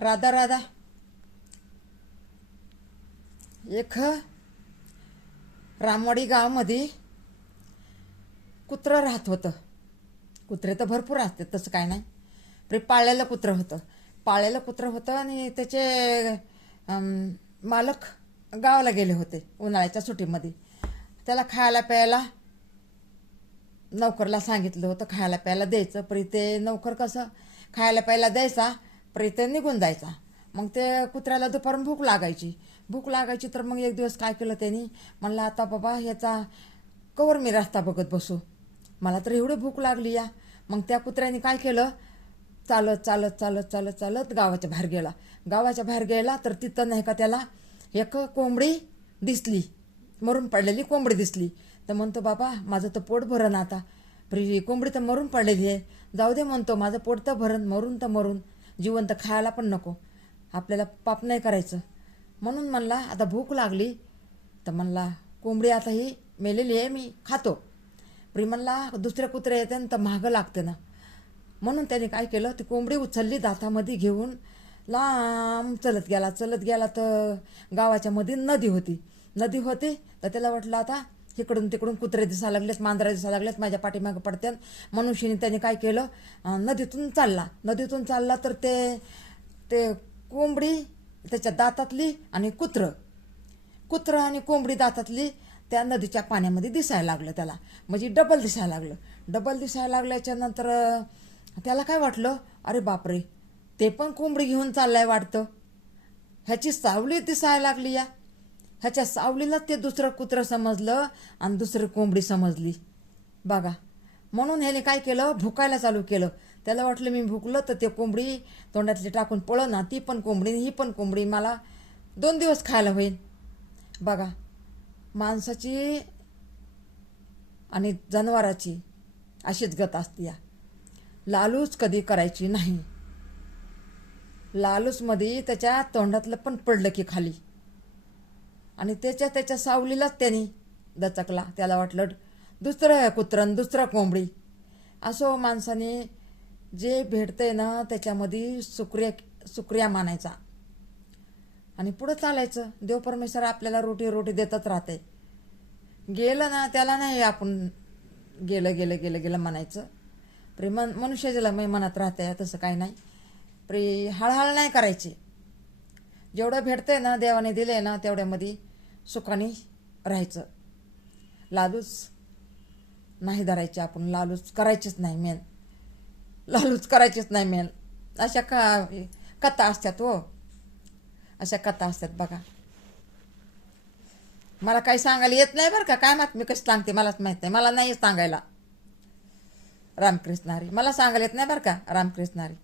राधा राधा एक रामवाडी गावामध्ये कुत्रं राहत होतं. कुत्रे तर भरपूर असतात, तसं काय नाही. पाळलेलं कुत्रं होतं आणि त्याचे मालक गावाला गेले होते उन्हाळ्याच्या सुट्टीमध्ये. त्याला खायला प्यायला नौकरला सांगितलं होतं खायला प्यायला द्यायचं. परी ते नौकर कसं खायला प्यायला द्यायचा, परी ते निघून जायचा. मग ते कुत्र्याला दुपारून भूक लागायची तर मग एक दिवस काय केलं त्यांनी, म्हणलं आता बाबा ह्याचा कवर मी रस्ता बघत बसू, मला तर एवढी भूक लागली या. मग त्या कुत्र्याने काय केलं, चालत चालत चालत चालत चालत गावाच्या बाहेर गेला तर तिथं नाही का त्याला एक कोंबडी दिसली, मरून पडलेली कोंबडी दिसली. तर म्हणतो बाबा माझं तर पोट भरण आता, कोंबडी तर मरून पडलेली आहे, जाऊ दे म्हणतो, माझं पोट तर भरण, मरून तर मरून, जिवंत खायला पण नको, आपल्याला पाप नाही करायचं. म्हणून म्हणला आता भूक लागली तर म्हणला कोंबडी आता ही मेलेली आहे मी खातो. म्हणला दुसऱ्या कुत्रे येते तर महागं लागते ना. म्हणून त्याने काय केलं, ती कोंबडी उचलली दातामध्ये घेऊन लांब चलत गेला तर गावाच्या मध्ये नदी होती. तर त्याला वाटलं आता इकडून तिकडून कुत्रे दिसायला लागलेत, मांजरा दिसायला लागलेत, माझ्या पाठीमागं पडत्यान. मनुष्याने त्याने काय केलं, नदीतून चालला तर ते कोंबडी त्याच्या दातातली आणि कुत्रं आणि कोंबडी दातातली त्या नदीच्या पाण्यामध्ये दिसायला लागलं त्याला. म्हणजे डबल दिसायला लागल्याच्या नंतर त्याला काय वाटलं, अरे बापरे, ते पण कोंबडी घेऊन चाललाय वाटतं, ह्याची सावली दिसायला लागली या. ह्याच्या सावलीला ते दुसरं कुत्रं समजलं आणि दुसरी कोंबडी समजली बघा. म्हणून ह्याने काय केलं, भुकायला चालू केलं. त्याला वाटलं मी भुकलं तर ते कोंबडी तोंडातली टाकून पळो ना, ती पण कोंबडी ही पण कोंबडी, मला 2 दिवस खायला होईल. बघा, माणसाची आणि जनावराची अशीच गत असते या. लालूच कधी करायची नाही. लालूचमध्ये त्याच्या तोंडातलं पण पडलं की खाली, आणि त्याच्या सावलीलाच त्यांनी दचकला. त्याला वाटलं दुसरं कुत्रं दुसरं कोंबडी. असो माणसाने जे भेटतंय ना त्याच्यामध्ये शुक्रिया मानायचा आणि पुढं चालायचं. देव परमेश्वर आपल्याला रोटी देतच राहते. गेलं ना त्याला नाही आपण गेलं म्हणायचं. मनुष्याला मनात राहते तसं काही नाही. हळहळ नाही करायची. जेवढं भेटतंय ना देवाने दिले ना तेवढ्यामध्ये सुखाने राहायचं. लालूच नाही धरायची आपण, लालूच करायचीच नाही मेन. अशा कथा असतात हो, अशा कथा असतात बघा. मला काही सांगायला येत नाही बरं का, काय माहित मी कशी सांगते मलाच माहित नाही, मला नाही सांगायला. रामकृष्ण हरी, मला सांगायला येत नाही बरं का. रामकृष्ण हरी.